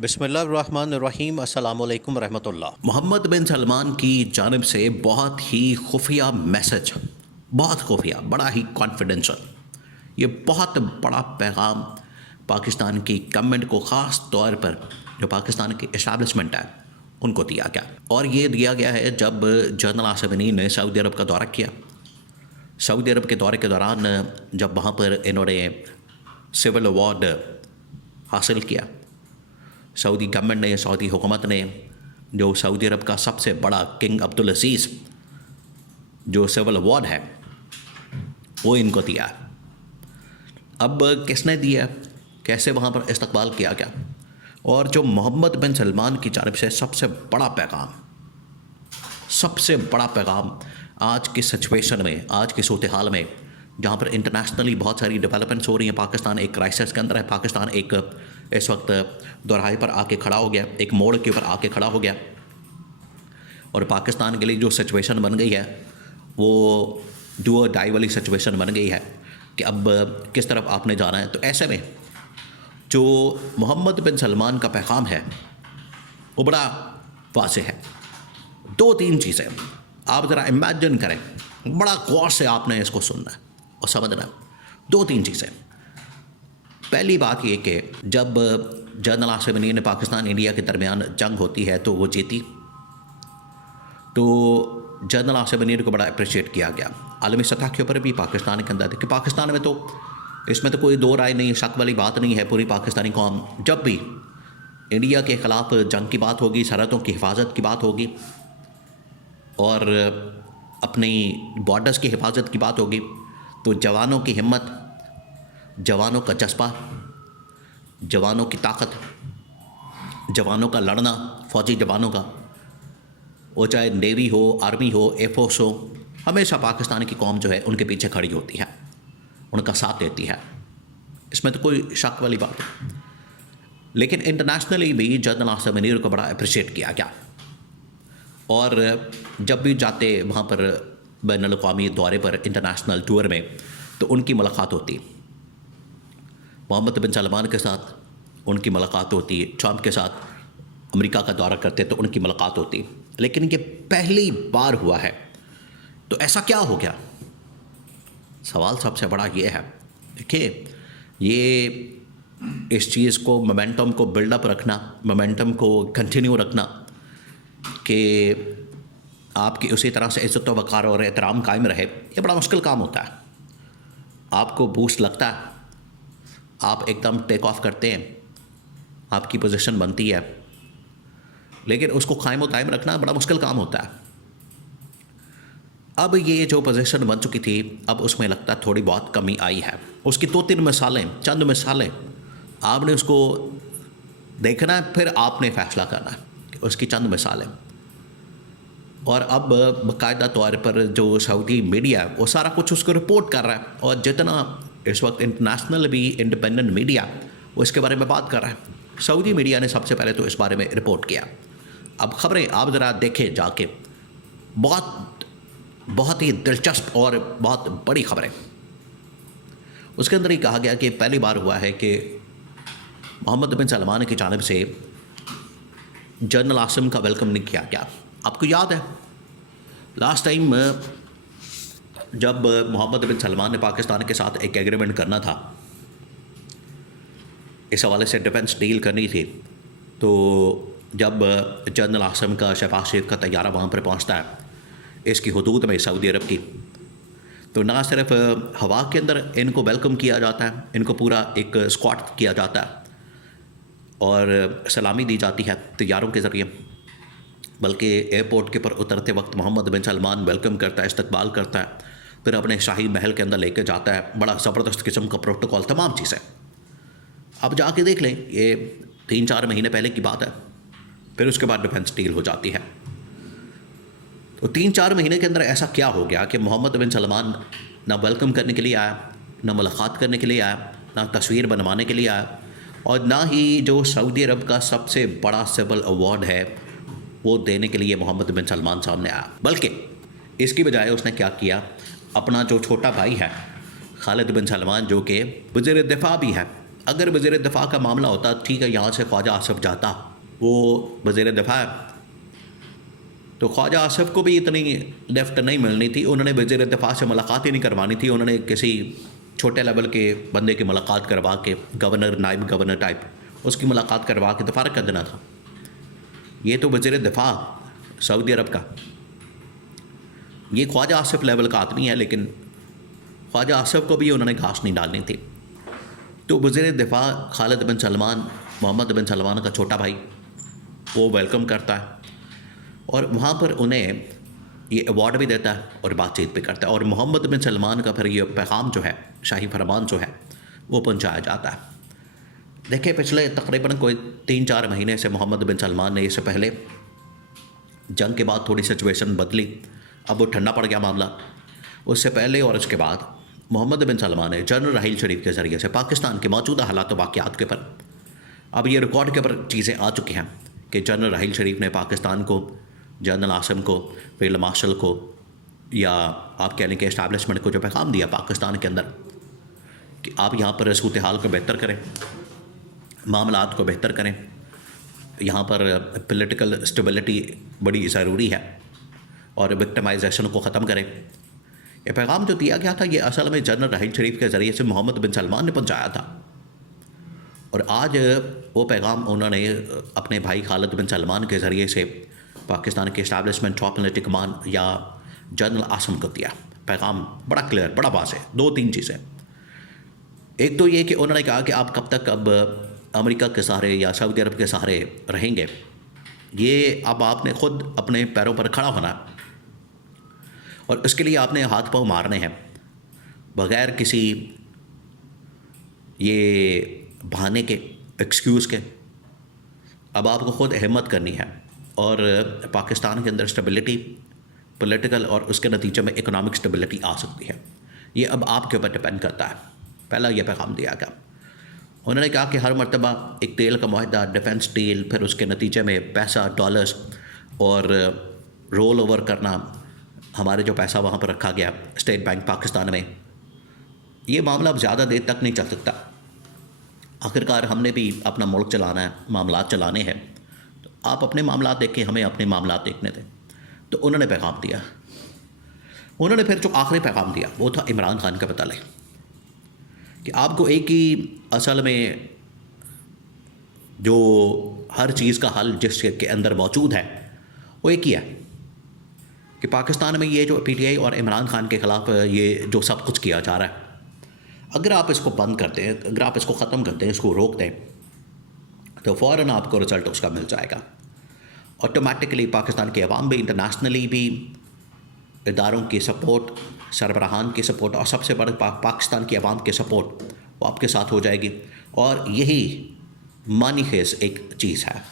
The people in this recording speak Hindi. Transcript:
बिस्मिल्लाहिर्रहमानिर्रहीम अस्सलामुअलैकुम रहमतुल्लाह। मोहम्मद बिन सलमान की जानिब से बहुत ही खुफिया मैसेज, बहुत खुफिया, बड़ा ही कॉन्फिडेंशियल, ये बहुत बड़ा पैगाम पाकिस्तान की गवर्नमेंट को, ख़ास तौर पर जो पाकिस्तान की इस्टेब्लिशमेंट है उनको दिया गया। और ये दिया गया है जब जनरल आसिफ गनी ने सऊदी अरब का दौरा किया। सऊदी अरब के दौरे के दौरान जब वहाँ पर इन्होंने सिविल अवार्ड हासिल किया, सऊदी गवर्नमेंट ने, सऊदी हुकूमत ने जो सऊदी अरब का सबसे बड़ा किंग अब्दुल अजीज़ जो सिविल अवार्ड है वो इनको दिया। अब किसने दिया, कैसे वहाँ पर इस्तकबाल किया गया, और जो मोहम्मद बिन सलमान की जानिब से सबसे बड़ा पैगाम आज की सिचुएशन में, आज की सूरत हाल में, जहाँ पर इंटरनेशनली बहुत सारी डेवलपमेंट्स हो रही हैं, पाकिस्तान एक क्राइसिस के अंदर है, पाकिस्तान एक इस वक्त दोराहे पर आके खड़ा हो गया, एक मोड़ के ऊपर आके खड़ा हो गया, और पाकिस्तान के लिए जो सिचुएशन बन गई है वो डू और डाई वाली सिचुएशन बन गई है कि अब किस तरफ आपने जाना है। तो ऐसे में जो मोहम्मद बिन सलमान का पैगाम है वो बड़ा वाज़ेह है। 2-3 चीज़ें आप ज़रा इमेजिन करें, बड़ा गौर से आपने इसको सुनना है और समझना है। 2-3 चीज़ें। पहली बात ये कि जब जनरल आसिफ गनी ने पाकिस्तान इंडिया के दरमियान जंग होती है तो वो जीती, तो जनरल आसिफ गनी को बड़ा अप्रिशिएट किया गया आलमी सतह के ऊपर भी, पाकिस्तान के अंदर कि पाकिस्तान में तो इसमें तो कोई दो राय नहीं, शक वाली बात नहीं है। पूरी पाकिस्तानी कौम जब भी इंडिया के ख़िलाफ़ जंग की बात होगी, सरहदों की हिफाजत की बात होगी और अपनी बॉर्डर्स की हिफाजत की बात होगी, तो जवानों की हिम्मत, जवानों का जज्बा, जवानों की ताकत, जवानों का लड़ना, फ़ौजी जवानों का, वो चाहे नेवी हो, आर्मी हो, एयरफोर्स हो, हमेशा पाकिस्तान की कौम जो है उनके पीछे खड़ी होती है, उनका साथ देती है। इसमें तो कोई शक वाली बात है। लेकिन इंटरनेशनली भी जनरल आसिफ गनी को बड़ा अप्रिशिएट किया गया, और जब भी जाते वहाँ पर बैनुल अक़वामी दौरे पर, इंटरनेशनल टूर में, तो उनकी मुलाकात होती, मोहम्मद बिन सलमान के साथ उनकी मुलाकात होती, ट्रंप के साथ अमेरिका का दौरा करते तो उनकी मुलाकात होती। लेकिन ये पहली बार हुआ है, तो ऐसा क्या हो गया? सवाल सबसे बड़ा ये है। देखिए, ये इस चीज़ को, मोमेंटम को बिल्डअप रखना, मोमेंटम को कंटिन्यू रखना कि आपकी उसी तरह से इज़्ज़त व वक़ार और एहतराम कायम रहे, ये बड़ा मुश्किल काम होता है। आपको बूस्ट लगता है, आप एकदम टेक ऑफ करते हैं, आपकी पोजीशन बनती है, लेकिन उसको कायम व दायम रखना बड़ा मुश्किल काम होता है। अब ये जो पोजीशन बन चुकी थी, अब उसमें लगता है थोड़ी बहुत कमी आई है। उसकी 2-3 मिसालें, चंद मिसालें आपने उसको देखना है, फिर आपने फ़ैसला करना है कि उसकी चंद मिसालें। और अब बाकायदा तौर पर जो सऊदी मीडिया है वो सारा कुछ उसको रिपोर्ट कर रहा है, और जितना इस वक्त इंटरनेशनल भी इंडिपेंडेंट मीडिया वो इसके बारे में बात कर रहा है। सऊदी मीडिया ने सबसे पहले तो इस बारे में रिपोर्ट किया। अब ख़बरें आप ज़रा देखें जाके, बहुत ही दिलचस्प और बहुत बड़ी ख़बरें। उसके अंदर ही कहा गया कि पहली बार हुआ है कि मोहम्मद बिन सलमान की जानिब से जनरल आसिम का वेलकम नहीं किया गया। आपको याद है लास्ट टाइम जब मोहम्मद बिन सलमान ने पाकिस्तान के साथ एक एग्रीमेंट करना था, इस हवाले से डिफेंस डील करनी थी, तो जब जनरल आसिम का, शहबाज शरीफ का तैयारा वहाँ पर पहुँचता है इसकी हुदूद में, सऊदी अरब की, तो ना सिर्फ हवा के अंदर इनको वेलकम किया जाता है, इनको पूरा एक स्क्वाड किया जाता है और सलामी दी जाती है तैयारों के ज़रिए, बल्कि एयरपोर्ट के ऊपर उतरते वक्त मोहम्मद बिन सलमान वेलकम करता है, इस्तकबाल करता है, फिर अपने शाही महल के अंदर लेके जाता है। बड़ा ज़बरदस्त किस्म का प्रोटोकॉल, तमाम चीज़ें। अब जाके देख लें, ये 3-4 महीने पहले की बात है। फिर उसके बाद डिफेंस डील हो जाती है। तो 3-4 महीने के अंदर ऐसा क्या हो गया कि मोहम्मद बिन सलमान ना वेलकम करने के लिए आया, ना मुलाकात करने के लिए आया, ना तस्वीर बनवाने के लिए आया, और ना ही जो सऊदी अरब का सबसे बड़ा सिविल अवार्ड है वो देने के लिए मोहम्मद बिन सलमान सामने आया। बल्कि इसकी बजाय उसने क्या किया, अपना जो छोटा भाई है खालिद बिन सलमान, जो कि वज़ीर दिफा भी है, अगर वज़ीर दिफ़ा का मामला होता, ठीक है, यहाँ से ख्वाजा आसिफ जाता, वो वज़ीर दिफ़ा है, तो ख्वाजा आसिफ को भी इतनी लिफ्ट नहीं मिलनी थी। उन्होंने वज़ीर दिफ़ा से मुलाकात ही नहीं करवानी थी, उन्होंने किसी छोटे लेवल के बंदे की मुलाकात करवा के, गवर्नर, नायब गवर्नर टाइप, उसकी मुलाकात करवा के तो फ़ारग कर देना था। ये तो वज़ीर दिफ़ा सऊदी अरब का, ये ख्वाजा आसिफ लेवल का आदमी है, लेकिन ख्वाजा आसिफ को भी उन्होंने घास नहीं डालनी थी। तो वज़ीर दिफ़ा खालिद बिन सलमान, मोहम्मद बिन सलमान का छोटा भाई, वो वेलकम करता है और वहाँ पर उन्हें ये अवार्ड भी देता है और बातचीत भी करता है। और मोहम्मद बिन सलमान का फिर ये पैगाम जो है, शाही फरमान जो है, वो पहुँचाया जाता है। देखिए, पिछले तकरीबन कोई 3-4 महीने से मोहम्मद बिन सलमान ने, इससे पहले जंग के बाद थोड़ी सिचुएशन बदली, अब वो ठंडा पड़ गया मामला। उससे पहले और उसके बाद मोहम्मद बिन सलमान ने जनरल राहील शरीफ के ज़रिए से पाकिस्तान के मौजूदा हालात वाक़यात के ऊपर, अब ये रिकॉर्ड के ऊपर चीज़ें आ चुकी हैं कि जनरल राहील शरीफ ने पाकिस्तान को, जनरल आसिम को, फील्ड मार्शल को, या आप कह लें कि इस्टेब्लिशमेंट को जो पैगाम दिया पाकिस्तान के अंदर कि आप यहाँ पर सूरत हाल को बेहतर करें, मामलात को बेहतर करें, यहाँ पर पॉलिटिकल स्टेबिलिटी बड़ी ज़रूरी है और विक्टिमाइजेशन को ख़त्म करें। ये पैगाम जो दिया गया था, ये असल में जनरल राहील शरीफ के ज़रिए से मोहम्मद बिन सलमान ने पहुँचाया था। और आज वो पैगाम उन्होंने अपने भाई खालिद बिन सलमान के ज़रिए से पाकिस्तान के इस्टेब्लिशमेंट, टॉप मिलिट्री कमान या जनरल आसिम को दिया। पैगाम बड़ा क्लियर, बड़ा वाज़ेह, 2-3 चीज़ें। एक तो ये कि उन्होंने कहा कि आप कब तक अब अमेरिका के सहारे या सऊदी अरब के सहारे रहेंगे, ये अब आपने ख़ुद अपने पैरों पर खड़ा होना है और इसके लिए आपने हाथ पाँव मारने हैं बग़ैर किसी ये बहाने के, एक्सक्यूज़ के। अब आपको ख़ुद हिम्मत करनी है और पाकिस्तान के अंदर स्टेबिलिटी, पॉलिटिकल और उसके नतीजे में इकोनॉमिक स्टेबिलिटी आ सकती है। ये अब आपके ऊपर डिपेंड करता है। पहला ये पैगाम दिया गया। उन्होंने कहा कि हर मरतबा एक तेल का मुआहदा, डिफेंस डील, फिर उसके नतीजे में पैसा, डॉलर्स और रोल ओवर करना, हमारे जो पैसा वहाँ पर रखा गया स्टेट बैंक पाकिस्तान में, ये मामला अब ज़्यादा देर तक नहीं चल सकता। आखिरकार हमने भी अपना मुल्क चलाना है, मामलात चलाने हैं, तो आप अपने मामलात देखें, हमें अपने मामलात देखने थे। तो उन्होंने पैगाम दिया। उन्होंने फिर जो आखिरी पैगाम दिया वो था इमरान खान का, पता लगे कि आपको एक ही असल में जो हर चीज़ का हल जिसके अंदर मौजूद है वो एक ही है कि पाकिस्तान में ये जो पीटीआई और इमरान खान के ख़िलाफ़ ये जो सब कुछ किया जा रहा है, अगर आप इसको बंद करते हैं, अगर आप इसको ख़त्म करते हैं, इसको रोक दें, तो फ़ौरन आपको रिज़ल्ट उसका मिल जाएगा। ऑटोमेटिकली पाकिस्तान के अवाम भी, इंटरनेशनली भी, इदारों की सपोर्ट, सरबराहान की सपोर्ट और सबसे बड़े पाकिस्तान की अवाम की सपोर्ट वो आपके साथ हो जाएगी। और यही मानीखेज़ एक चीज़ है।